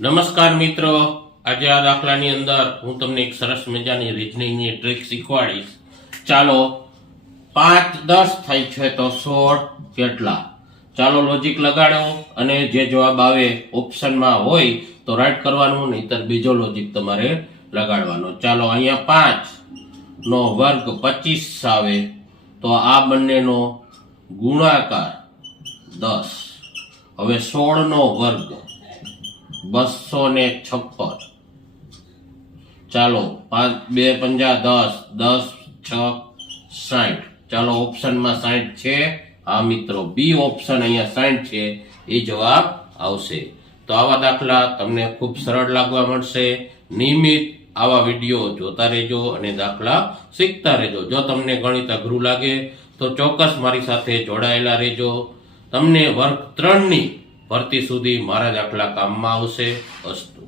નમસ્કાર મિત્રો, આજે આ દાખલાની અંદર હું તમને એક સરસ મજાની રીઝનિંગની ટ્રીક શીખવાડીશ. ચાલો, 5 10 થાય છે તો 16 કેટલા? ચાલો લોજિક લગાડો અને જે જવાબ આવે ઓપ્શનમાં હોય તો રાઈટ કરવાનું, નહીતર બીજો લોજિક તમારે લગાડવાનો. ચાલો, અહીંયા 5 નો વર્ગ 25 આવે તો આ બંનેનો ગુણાકાર 10. હવે 16 નો વર્ગ 256. ચાલો, 5 2 5 10, 10 6 60. ચાલો, ઓપ્શનમાં 60 છે. હા મિત્રો, બી ઓપ્શન અહીંયા 60 છે, એ જવાબ આવશે. તો આવા દાખલા તમને ખૂબ સરળ લાગવા મળશે. નિયમિત આવા વિડીયો જોતા રહેજો અને દાખલા શીખતા રહેજો. જો તમને ગણિત અઘરું લાગે તો ચોક્કસ મારી સાથે જોડાયેલા રહેજો. તમને વર્ગ 3 ની ભરતી સુધી મારા દાખલા કામમાં આવશે. અસ્તુ.